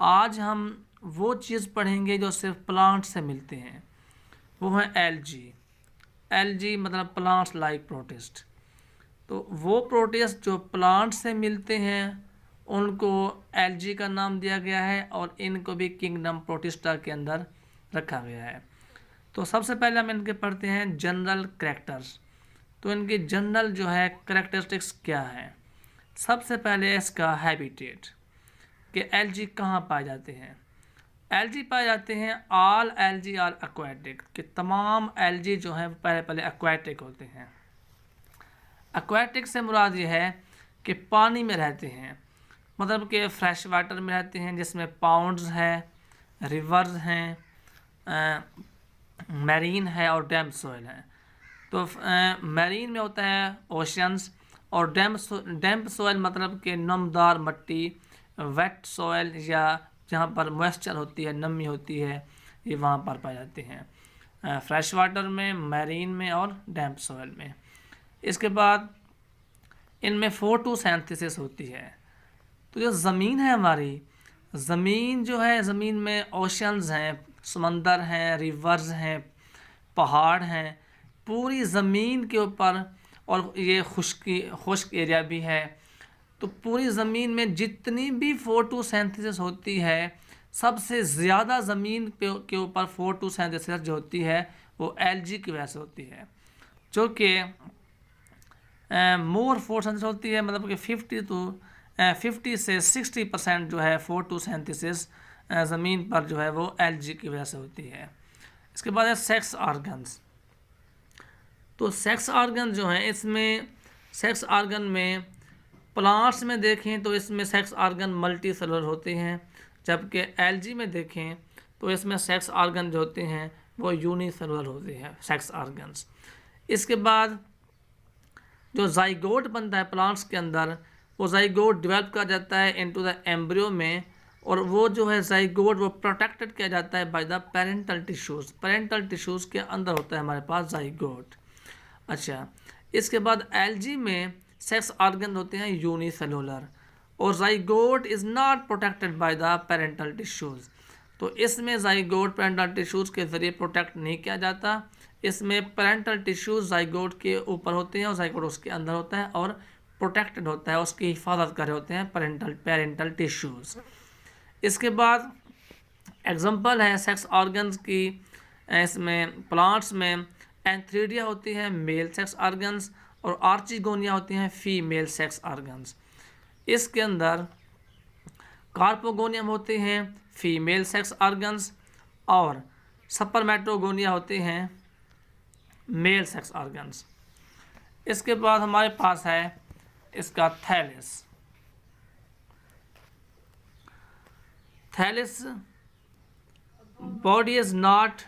आज हम वो चीज़ पढ़ेंगे जो सिर्फ प्लांट से मिलते हैं, वो है एलजी। एलजी मतलब प्लांट्स लाइक प्रोटिस्ट। तो वो प्रोटिस्ट जो प्लांट से मिलते हैं उनको एलजी का नाम दिया गया है और इनको भी किंगडम प्रोटिस्टा के अंदर रखा गया है। तो सबसे पहले हम इनके पढ़ते हैं जनरल कैरेक्टर्स। तो इनकी जनरल जो है कैरेक्टरिस्टिक्स क्या है। सबसे पहले इसका हैबिटेट कि एलजी कहाँ पाए जाते हैं। एलजी पाए जाते हैं ऑल एलजी आर एक्वाटिक, कि तमाम एलजी जो हैं पहले एक्वाटिक होते हैं। एक्वाटिक से मुराद ये है कि पानी में रहते हैं, मतलब कि फ्रेश वाटर में रहते हैं जिसमें पाउंड्स हैं, रिवर्स हैं, मैरीन है और डैम सॉइल है। तो मैरीन में होता है ओशंस, और डैम्प सॉइल मतलब कि नमदार मट्टी, वेट सॉइल या जहाँ पर मॉइस्चर होती है, नमी होती है, ये वहाँ पर पाए जाते हैं फ्रेश वाटर में, मैरीन में और डैम्प सॉइल में। इसके बाद इनमें फोटोसिंथेसिस होती है। तो जो ज़मीन है हमारी, ज़मीन जो है, ज़मीन में ओशंस हैं, समंदर हैं, रिवर्स हैं, पहाड़ हैं, पूरी ज़मीन के ऊपर, और ये खुश्क एरिया भी है। तो पूरी ज़मीन में जितनी भी फोटोसिंथेसिस होती है, सबसे ज़्यादा ज़मीन के ऊपर फोटोसिंथेसिस जो होती है वो एलजी की वजह से होती है, जो कि मोर फोटोसिंथेसिस होती है, मतलब कि 50 से 60% जो है फोटोसिंथेसिस ज़मीन पर जो है वो एलजी की वजह से होती है। इसके बाद है सेक्स ऑर्गन्स। तो सेक्स ऑर्गन जो हैं, इसमें सेक्स ऑर्गन में प्लांट्स में देखें तो इसमें सेक्स ऑर्गन मल्टी सेलुलर होते हैं, जबकि एलजी में देखें तो इसमें सेक्स ऑर्गन जो होते हैं वो यूनिसेलुलर होते हैं सेक्स ऑर्गन्स। इसके बाद जो जाइगोट बनता है प्लांट्स के अंदर, वो जाइगोट डेवलप किया जाता है इनटू द एम्ब्रियो में, और वो जो है जाइगोट वो प्रोटेक्टेड किया जाता है by the parental tissues. Parental tissues के अंदर होता है हमारे पास जाइगोट। अच्छा, इसके बाद एलजी में सेक्स ऑर्गन होते हैं यूनिसेलुलर, और zygote is not protected by the parental tissues. तो इसमें जाइगोट पेरेंटल टिश्यूज़ के ज़रिए प्रोटेक्ट नहीं किया जाता। इसमें पेरेंटल टिश्यूज़ जाइगोट के ऊपर होते हैं और जाइगोट उसके अंदर होता है और प्रोटेक्टेड होता है, उसकी हिफाजत कर रहे होते हैं पेरेंटल टिश्यूज़। इसके बाद एग्जांपल है सेक्स ऑर्गन्स की, इसमें प्लांट्स में एंथ्रीडिया होती है मेल सेक्स ऑर्गन्स, और आर्चिगोनिया होती हैं फीमेल सेक्स ऑर्गन्स। इसके अंदर कार्पोगोनियम होते हैं फीमेल सेक्स ऑर्गन्स, और सपर्मेटोगोनिया होते हैं मेल सेक्स ऑर्गन्स। इसके बाद हमारे पास है इसका thallus. Thallus body is not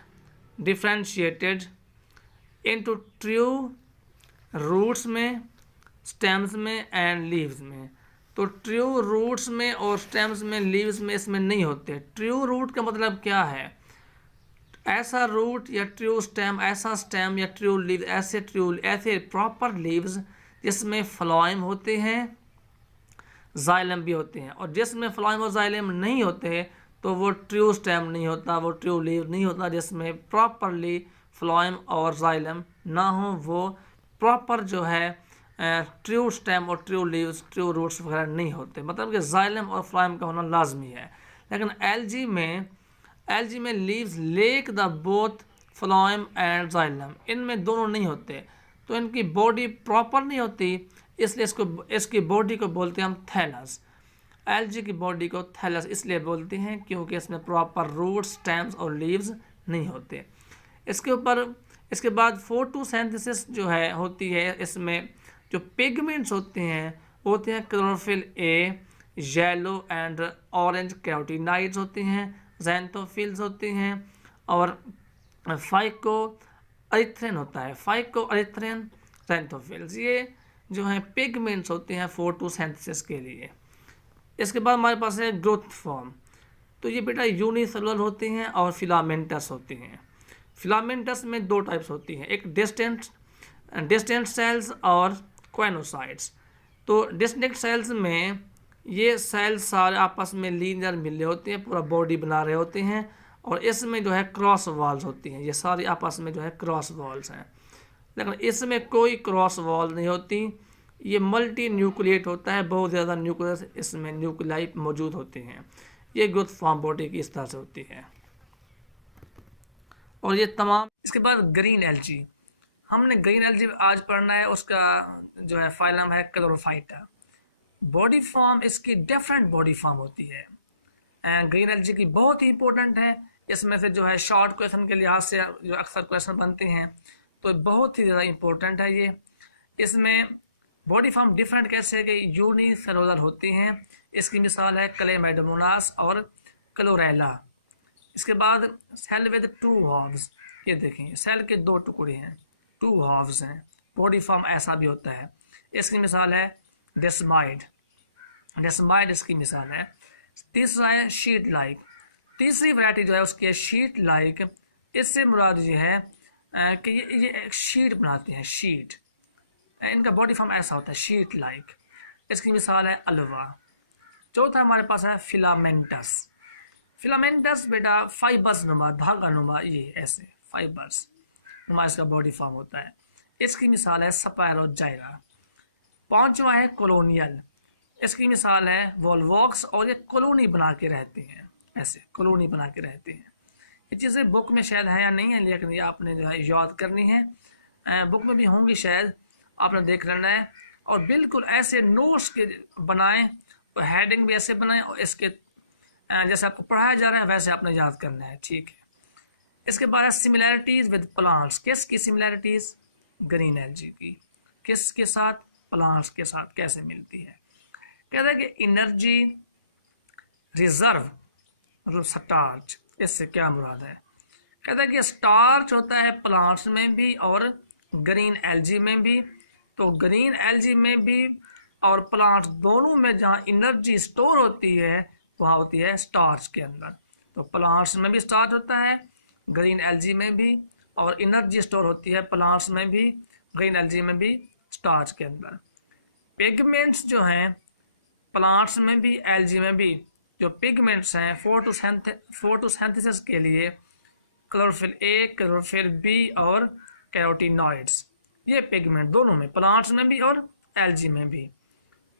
differentiated into true roots में, स्टेम्स में एंड लीव्स में। तो ट्रू रूट्स में और स्टेम्स में, लीव्स में इसमें नहीं होते। ट्रू रूट का मतलब क्या है, ऐसा रूट या ट्रू स्टेम, ऐसा स्टेम या ट्रू लीव, ऐसे प्रॉपर लीव्स जिसमें फ्लोएम होते हैं, जाइलम भी होते हैं, और जिसमें फ्लोएम और जाइलम नहीं होते तो वो ट्रू स्टेम नहीं होता, वो ट्रू लीव नहीं होता। जिसमें प्रॉपरली फ्लोएम और जाइलम ना हो वो प्रॉपर जो है ट्रू स्टेम और ट्रू लीव्स, ट्रू रूट्स वगैरह नहीं होते, मतलब कि जाइलम और फ्लोएम का होना लाजमी है। लेकिन एलजी में leaves lake the both phloem and xylem, इनमें दोनों नहीं होते, तो इनकी बॉडी प्रॉपर नहीं होती, इसलिए इसकी बॉडी को बोलते हैं हम थैलस। एलजी की बॉडी को थैलस इसलिए बोलते हैं क्योंकि इसमें प्रॉपर रूट्स, स्टेम्स और लीव्स नहीं होते। इसके बाद फोटोसिंथेसिस जो है होती है, इसमें जो पिगमेंट्स होते हैं chlorophyll A, yellow and orange carotenoids होते हैं, ज़ैंथोफिल्स होते हैं, और फाइको अरिथ्रिन होता है, फाइको अरिथ्रिन ज़ैंथोफिल्स, ये जो हैं पिगमेंट्स होते हैं फोटोसिंथेसिस के लिए। इसके बाद हमारे पास है ग्रोथ फॉर्म। तो ये बेटा यूनिसेलुलर होते हैं और फिलामेंटस होते हैं। फिलामेंटस में दो टाइप्स होती हैं, एक डिस्टेंट सेल्स और क्वेनोसाइट्स। तो डिस्टेंट सेल्स में ये सेल सारे आपस में लीनियर मिल रहे होते हैं, पूरा बॉडी बना रहे होते हैं, और इसमें जो है क्रॉस वॉल्स होती हैं, ये सारी आपस में जो है क्रॉस वॉल्स हैं। लेकिन इसमें कोई क्रॉस वॉल नहीं होती, ये मल्टी न्यूक्लिएट होता है, बहुत ज़्यादा न्यूक्लियस इसमें न्यूक्लियाई मौजूद होते हैं। ये ग्रोथ फॉर्म बॉडी की इस तरह से होती है। और ये तमाम, इसके बाद ग्रीन एल्गी, हमने ग्रीन एल्गी आज पढ़ना है, उसका जो है फाइलम है क्लोरोफाइटा। बॉडी फॉर्म इसकी डिफरेंट बॉडी फॉर्म होती है। ग्रीन एल्गी की बहुत ही इंपॉर्टेंट है, इसमें से जो है शॉर्ट क्वेश्चन के लिहाज से जो अक्सर क्वेश्चन बनते हैं, तो बहुत ही ज़्यादा इंपॉर्टेंट है ये। इसमें बॉडी फॉर्म डिफरेंट कैसे है कि यूनिसेलुलर होती हैं, इसकी मिसाल है क्लेमेडोमोनास और क्लोरेला। इसके बाद सेल विद 2 halves, ये देखें सेल के 2 टुकड़े हैं, 2 halves हैं, बॉडी फॉर्म ऐसा भी होता है। इसकी मिसाल है डेस्माइड, डेस्माइड इसकी मिसाल है। तीसरा है शीट लाइक, तीसरी वैरायटी जो है उसकी है शीट लाइक। इससे मुराद ये है कि ये एक शीट बनाते हैं, शीट, इनका बॉडी फॉर्म ऐसा होता है शीट लाइक। इसकी मिसाल है अल्वा। चौथा हमारे पास है फिलामेंटस। फिलामेंटस बेटा फाइबर्स नुमा, धागा नुमा, ये ऐसे फाइबर्स नुमा इसका बॉडी फॉर्म होता है। इसकी मिसाल है स्पायरोजाइरा। पांचवा है कॉलोनियल, इसकी मिसाल है वॉलवॉक्स, और ये कॉलोनी बना के रहते हैं, ऐसे कॉलोनी बना के रहते हैं। ये चीज़ें बुक में शायद है या नहीं है, लेकिन ये आपने जो है याद करनी है। बुक में भी होंगी शायद, आपने देख लेना है। और बिल्कुल ऐसे नोट्स के बनाएं, और हेडिंग भी ऐसे बनाएं, और इसके जैसे आपको पढ़ाया जा रहा है वैसे आपने याद करना है, ठीक है। इसके बाद सिमिलैरिटीज विद प्लांट्स, किसकी सिमिलैरिटीज? ग्रीन एल्गी की। किसके साथ? प्लांट्स के साथ कैसे मिलती है? कहते हैं कि एनर्जी रिजर्व स्टार्च, इससे क्या मुराद है? कहते हैं कि स्टार्च होता है प्लांट्स में भी और ग्रीन एल्गी में भी। तो ग्रीन एल्गी में भी और प्लांट्स दोनों में जहाँ एनर्जी स्टोर होती है वहाँ होती है स्टार्च के अंदर। तो प्लांट्स में भी स्टार्च होता है, ग्रीन एल्गी में भी, और एनर्जी स्टोर होती है प्लांट्स में भी, ग्रीन एल्गी में भी, स्टार्च के अंदर। पिगमेंट्स जो हैं प्लांट्स में भी एल्गी में भी, जो पिगमेंट्स हैं फोटोसिंथेसिस के लिए क्लोरोफिल ए, क्लोरोफिल बी और कैरोटीनॉइड्स, ये पिगमेंट दोनों में, प्लांट्स में भी और एल्गी में भी।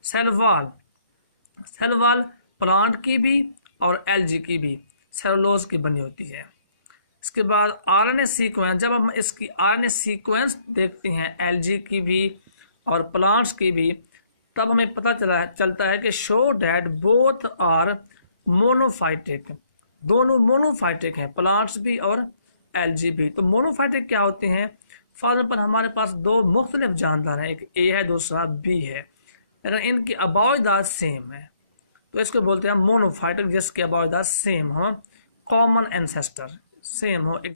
Cell wall, cell wall plant की भी और एल्गी की भी सेलुलोज की बनी होती है। इसके बाद आरएनए सीक्वेंस, जब हम इसकी आरएनए सीक्वेंस देखते हैं एल्गी की भी और प्लांट्स की भी, तब हमें पता चलता है कि शो डैट बोथ आर मोनोफाइटिक, दोनों मोनोफाइटिक हैं, प्लांट्स भी और एल्गी भी। तो मोनोफाइटिक क्या होते हैं? फॉर एग्जाम्पल हमारे पास 2 मुख्तलिफ जानदार हैं, एक ए है दूसरा बी है, लेकिन इनकी अबाउदात सेम है, तो इसको बोलते हैं मोनोफाइटिक, जिसके अबाउदात सेम हो, कॉमन एंसेस्टर सेम हो।